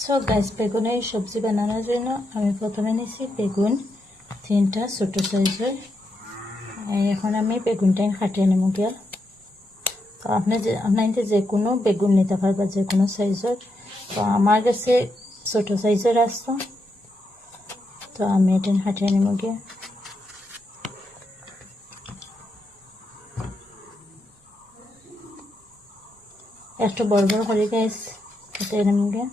So guys, বেগুনের সবজি বানানোর জন্য আমি প্রথমে নিয়েছি বেগুন 3টা ছোট সাইজের। এখন আমি বেগুনটা কাটিয়ে নেব গিয়া। তো আপনাদের যে কোনো বেগুন নিতে পারবা, যে কোনো সাইজের। তো আমার কাছে ছোট সাইজের আসতো, তো আমি এটা কাটিয়ে নেব গিয়া। একটু বড় বড় করে গাইস কাটিয়ে নেব গিয়া।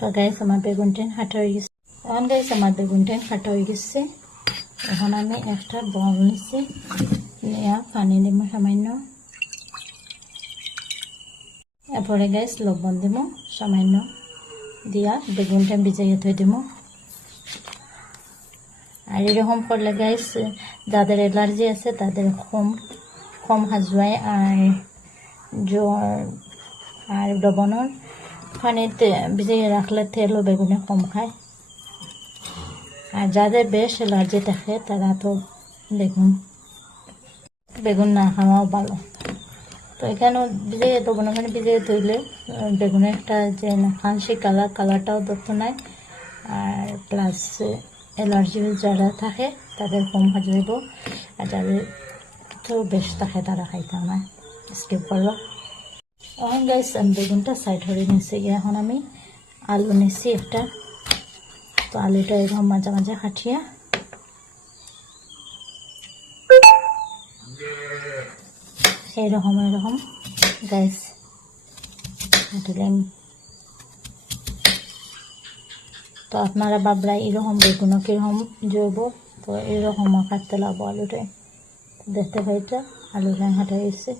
তো গাইস, আমার বেগুনটা কাটা হয়ে গেছে। এখন গাইস, আমার বেগুনটা কাটা হয়ে গেছে। এখন আমি একটা বল নিচ্ছি, নেওয়া পানি দিব সামান্য। এরপরে গাইস লবণ দিব সামান্য, দিয়া বেগুনটা ভিজাইয়ে থই দিব। আর এরকম করলে গাইস, যাদের অ্যালার্জি আছে তাদের কম হাজুয়ায় আর জ্বর আর লবণের পানিতে ভিজিয়ে রাখলে তেলও বেগুনে কম খায়। আর যাদের বেশ অ্যালার্জি থাকে তারা তো বেগুন না খাওয়াও ভালো। তো এখানেও লবণের পানি ভিজিয়ে তৈলে বেগুনের একটা যে কাঁচি কালারটাও ধরতো নাই। আর প্লাস অ্যালার্জি যারা থাকে তাদের কম হাজুয়াইব, আর যাদের তো বেশ থাকে তারা খাইতে না, স্কিপ করলো। এখন গাইস, আমি বেগুনটা সাইড করে নিয়েছি। এখন আমি আলু নিয়েছি একটা। তো আলুটা এরকম মাঝে মাঝে কাটিয়া এরকম গাইস কাটিলাম। তো আপনারা ভাবরা এরকম বেগুন কিরকম জৈব, তো এরকম কাটতে লাগবো আলুটাই। দেখতে পাইটা আলুটা কাটা গেছে।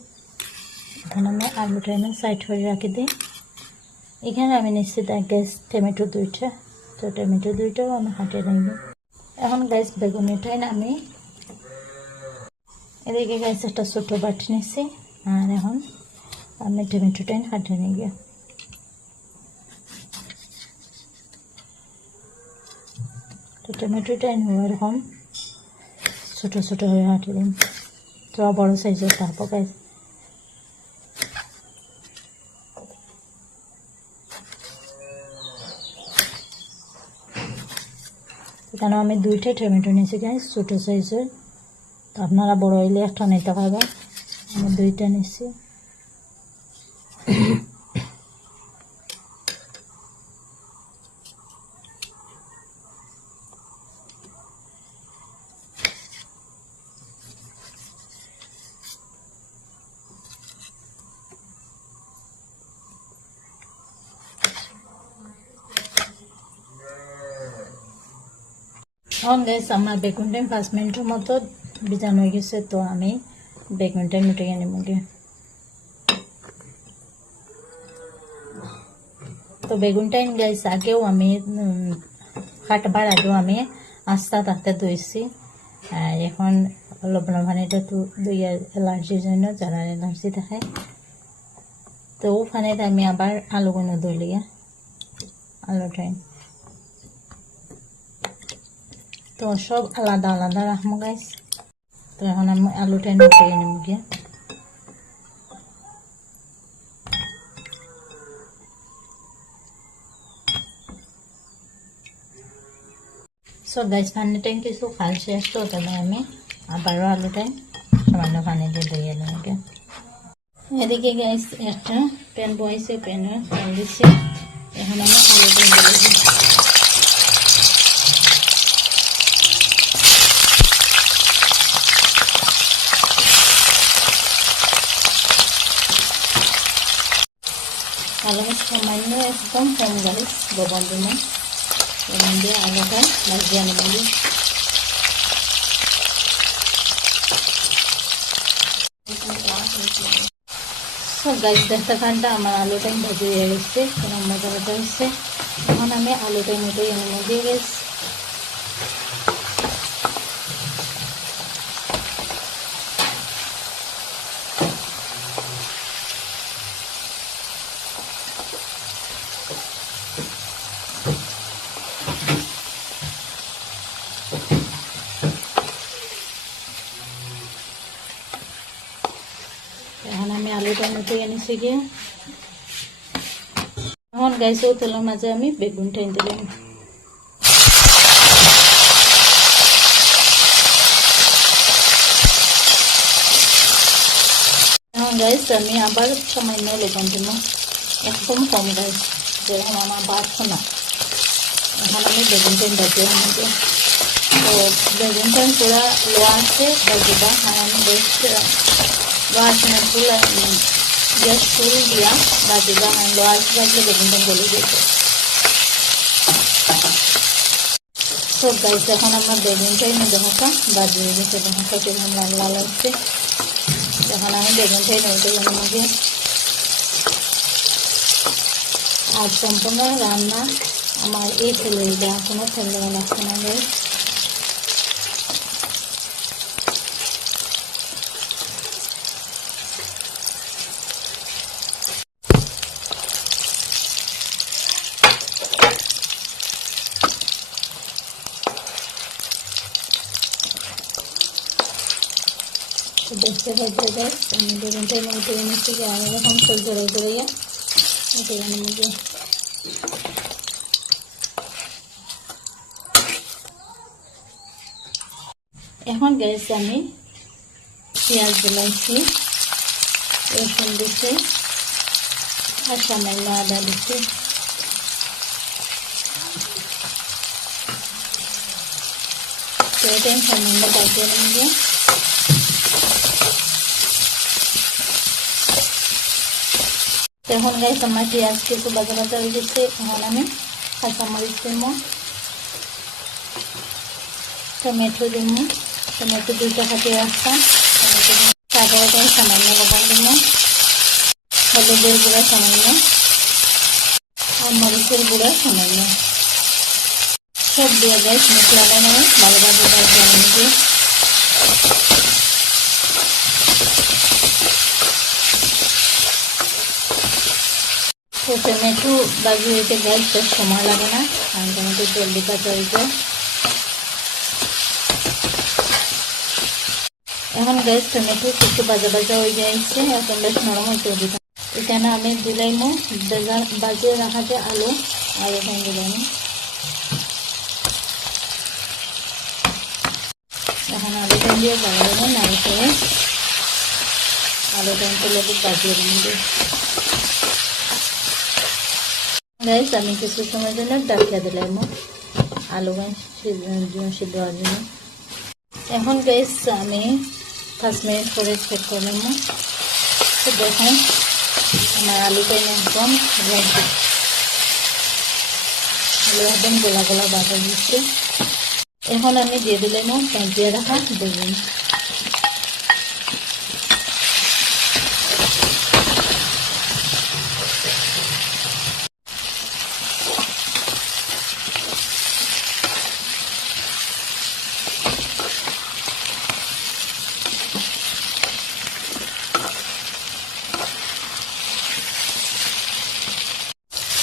এখন আমি আলুটা এনে সাইড করে রাখি দিই। এখানে আমি নিচ্ছি গ্যাস টমেটো 2টা। তো টমেটো 2টাও আমি কাটিয়ে রাখবো। এখন গ্যাস বেগুনিটাই না আমি এদিকে গ্যাস একটা ছোটো বাটি নিচ্ছি। আর এখন আমি টমেটোটাই কাটিয়ে নিয়ে গিয়ে। তো টমেটোটাই এরকম ছোটো ছোটো হয়ে কাটিয়ে দিন। তো বড়ো সাইজের তারপর গ্যাস এখানে আমি 2টা টমেটো নিয়েছি গাইস, ছোটো সাইজের। তো আপনারা বড় হইলে একটা নিতে পারবেন, আমি 2টা নিচ্ছি। এখন গাইস, আমার বেগুনটা 5 মিনিটের মতো ভিজানো হয়ে গেছে। তো আমি বেগুনটা উঠিয়ে নেব গিয়ে। তো বেগুনটা গাইস আগেও আমি কাটবার আগেও আমি আস্তা থাকতে ধুইছি। আর এখন লবণ পানিটা তো দুইয়া অ্যালার্জির জন্য, যারা অ্যালার্জি থাকে তো ও পানিতে আমি আবার আলুগুলো ধুই লিয়া আলুটাই। তো সব আলাদা আলাদা রাখবো গাইস। তো এখন আমি আলুটা উঠিয়ে নেব গিয়ে। সো গাইস পানিটা কিছু খাল শেষ তো তাহলে আমি আবারও আলুটাই সামান্য পানি দিয়ে ধুয়ে নেব। এদিকে গাইস একটা প্যান বয়েছে, প্যানে তেল দিচ্ছি। এখন আমি আলুটা দিয়ে দিই। আলু সামান্য একদম কম গাইস লবণ দিব। লবণ দিয়ে আলুটা ভাজিয়ে নেব। সব গাছ দেখতে খানটা আমার আলুটাই ভাজি হয়ে গেছে, গরম মশলাটা হচ্ছে। এখন আমি আলুটাই মতো এর মধ্যে গেছি। এখন আমি আলুটা মতো এনেছি গিয়ে। এখন গাইছেও তেলের মাঝে আমি বেগুনটা এনে দিলাম। এখন গাইস আমি আবার সামান্য লবণ দিব, একদম কম গাইস, যেরকম আমার বাড়ছে না। এখন আমি বেগুনটা বাজিয়ে নেব। তো বেগুনটা পুরা লো আছে বাজিবা, আর আমি বেশ লো আছে না ফুল গ্যাস ফুল দিয়া বাজিবা, আর লো আছে বাজলে বেগুনটা গলে যেতে। সব গাইস এখন আমার বেগুনটাই দেখোটা বাজি হয়ে গেছে, দেখোটা কিরকম লাল লাল হচ্ছে। এখন আমি বেগুনটাই নইতে মধ্যে। আর সম্পূর্ণ রান্না আমার এই তেলে দেওয়া, কোনো তেল দেওয়া লাগছে না গাইস। দেখতে পাচ্ছি গাইস আমি বেগুনটাই মধ্যে এনেছি, আমি এখন ফুল জড়াই জড়াইয়া বেগুনের মধ্যে। এখন গাইস আমি পেঁয়াজ দিলাইছি, রসুন দিচ্ছি, আর সামান্য আদা দিচ্ছি। তো এটা আমি সামান্য বাজিয়ে নেব। এখন গাইস আমার পেঁয়াজ কিছু বাজা বাজা হয়ে গেছে। এখন আমি কাঁচামরিচ দিব, টমেটো দিব, টমেটো দুইটা কাটিয়ে রাখতাম। তারপরে সামান্য লবণ দিব, হলুদের গুঁড়া সামান্য, আর মরিচের গুঁড়া সামান্য। সব দিয়ে গাইস মশলাটা নেই ভালোভাবে বাজিয়ে নেব। তো টমেটো বাজি হইতে গাইস বেশ সময় লাগে না, কারণ টমেটো জলদি কাঁচা হইতে। এখন গাইস টমেটো একটু বাজা বাজা হয়ে যাইছে, এখন বেশ নরম হইতে দিতে। এখানে আমি দিলাইমো বাজিয়ে রাখা যে আলু, আর এখানে দিলাম। এখন আলুটা দিয়ে বাগাবো নাড়িতে, আলুটা তুলে বাজিয়ে দিব। গাইস আমি কিছু সময়ের জন্য ডাকিয়ে দিলাম আলু সিদ্ধ হওয়ার জন্য। এখন গাইস আমি 5 মিনিট করে চেক করলাম। তো দেখুন আমার আলুটা একদম আলু একদম গোলা গোলা বাজা দিচ্ছে। এখন আমি দিয়ে দিলাম ভাজিয়ে রাখা বেগুন।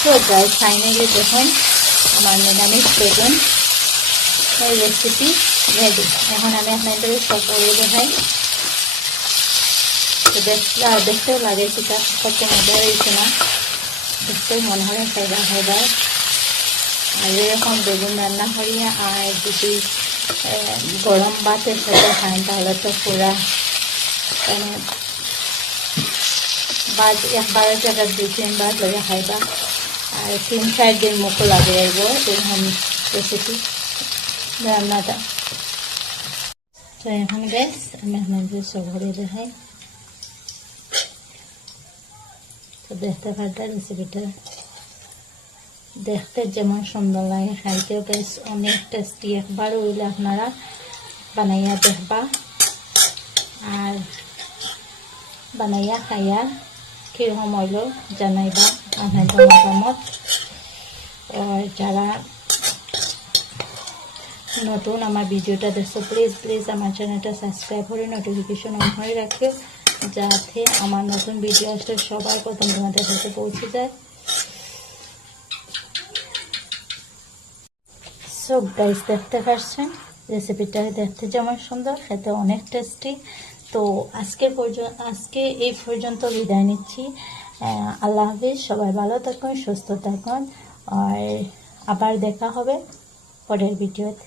তো গাইস ফাইনালি দেখুন আমার নিরামিষ বেগুন রেসিপি রেডি। এখন আমি আপনাদের সব করে দেখাই। তো দেখতেও লাগে সেটা কত মজা হয়েছে না, দেখতেও মনে হয় খাইবা খাইবার। আর এরকম বেগুন রান্না করিয়া আর যদি গরম ভাতের সাথে খান তাহলে তো পুরা মানে বাদ একবারের জায়গায় 2-3 বার ধরে খাইবা, আর 3-4 দিন মুখও লাগে আইব এরকম রেসিপি রান্নাটা। তো এখন গ্যাস আমি আপনাদের সব ঘরে দেখাই। তো দেখতে পারবেন রেসিপিটা দেখতে যেমন সুন্দর লাগে, খাইতেও বেশ অনেক টেস্টি। একবার হইলে আপনারা বানাইয়া দেখবা আর বানাইয়া খাইয়া কীরকম হইল জানাইবা আপনাদের মতামত। আর যারা নতুন আমার ভিডিওটা দেখছো প্লিজ আমার চ্যানেলটা সাবস্ক্রাইব করে নোটিফিকেশন অন করে রাখবে, যাতে আমার নতুন ভিডিও আসলে সবার প্রথম তোমাদের কাছে পৌঁছে যায়। সো গাইস দেখতে পাচ্ছেন রেসিপিটা দেখতে যেমন সুন্দর, খেতে অনেক টেস্টি। তো আজকে এই পর্যন্ত বিদায় নিচ্ছি। আল্লাহ হাফিজ, সবাই ভালো থাকুন, সুস্থ থাকুন, আর আবার দেখা হবে পরের ভিডিওতে।